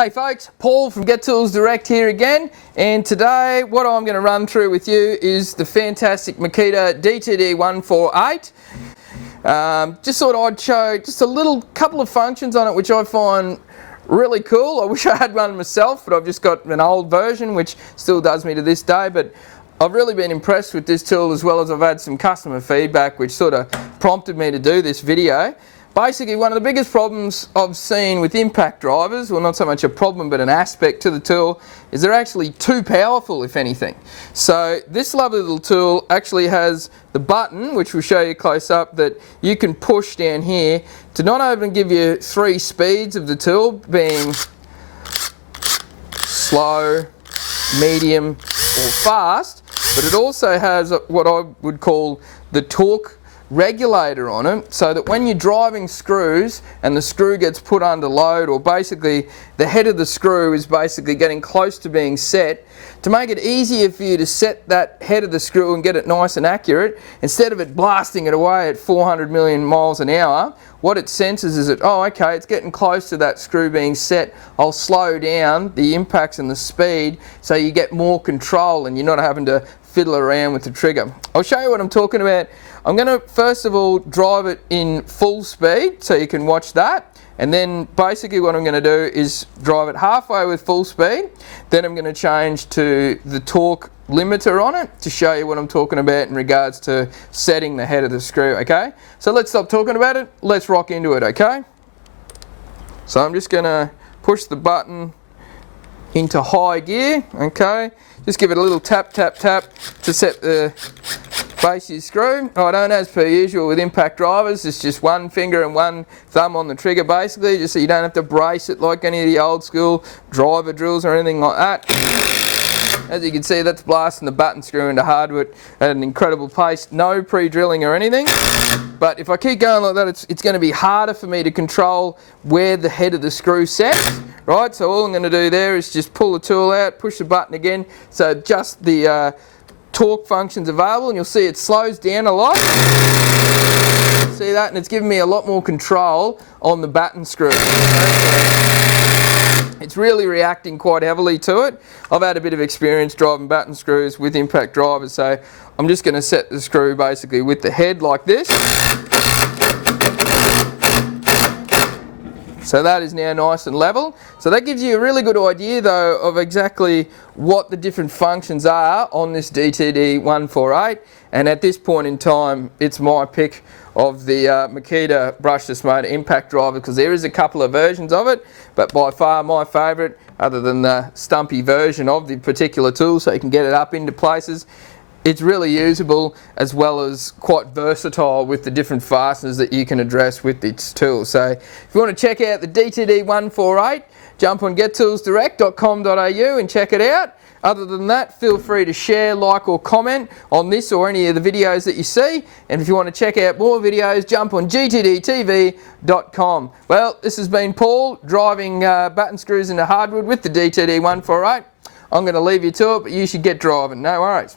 Hey folks, Paul from Get Tools Direct here again, and today what I'm going to run through with you is the fantastic Makita DTD148. Just thought I'd show just a little couple of functions on it which I find really cool. I wish I had one myself, but I've just got an old version which still does me to this day, but I've really been impressed with this tool, as well as I've had some customer feedback which sort of prompted me to do this video. Basically, one of the biggest problems I've seen with impact drivers, well, not so much a problem but an aspect to the tool, is they're actually too powerful, if anything. So this lovely little tool actually has the button, which we'll show you close up, that you can push down here to not only give you 3 speeds of the tool, being slow, medium or fast, but it also has what I would call the torque regulator on it, so that when you're driving screws and the screw gets put under load, or basically the head of the screw is basically getting close to being set, to make it easier for you to set that head of the screw and get it nice and accurate, instead of it blasting it away at 400 million miles an hour, what it senses is that, oh okay, it's getting close to that screw being set, I'll slow down the impacts and the speed so you get more control and you're not having to fiddle around with the trigger. I'll show you what I'm talking about. I'm going to first of all drive it in full speed so you can watch that, and then basically what I'm going to do is drive it halfway with full speed, then I'm going to change to the torque limiter on it to show you what I'm talking about in regards to setting the head of the screw. Okay, so let's stop talking about it, let's rock into it. Okay, so I'm just going to push the button into high gear. Okay, just give it a little tap tap tap to set the base of your screw. I don't, as per usual with impact drivers, it's just one finger and one thumb on the trigger basically, just so you don't have to brace it like any of the old school driver drills or anything like that. As you can see, that's blasting the button screw into hardwood at an incredible pace. No pre-drilling or anything, but if I keep going like that, it's going to be harder for me to control where the head of the screw sets, right? So all I'm going to do there is just pull the tool out, push the button again, so just the torque function's available, and you'll see it slows down a lot. See that? And it's giving me a lot more control on the button screw. It's really reacting quite heavily to it. I've had a bit of experience driving button screws with impact drivers, so I'm just going to set the screw basically with the head like this. So that is now nice and level. So that gives you a really good idea though of exactly what the different functions are on this DTD148, and at this point in time it's my pick of the Makita Brushless motor impact driver, because there is a couple of versions of it, but by far my favourite, other than the stumpy version of the particular tool so you can get it up into places, it's really usable, as well as quite versatile with the different fasteners that you can address with its tool. So if you want to check out the DTD148, jump on gettoolsdirect.com.au and check it out. Other than that, feel free to share, like or comment on this or any of the videos that you see, and if you want to check out more videos, jump on gtdtv.com. Well, this has been Paul driving button screws into hardwood with the DTD148. I'm going to leave you to it, but you should get driving, no worries.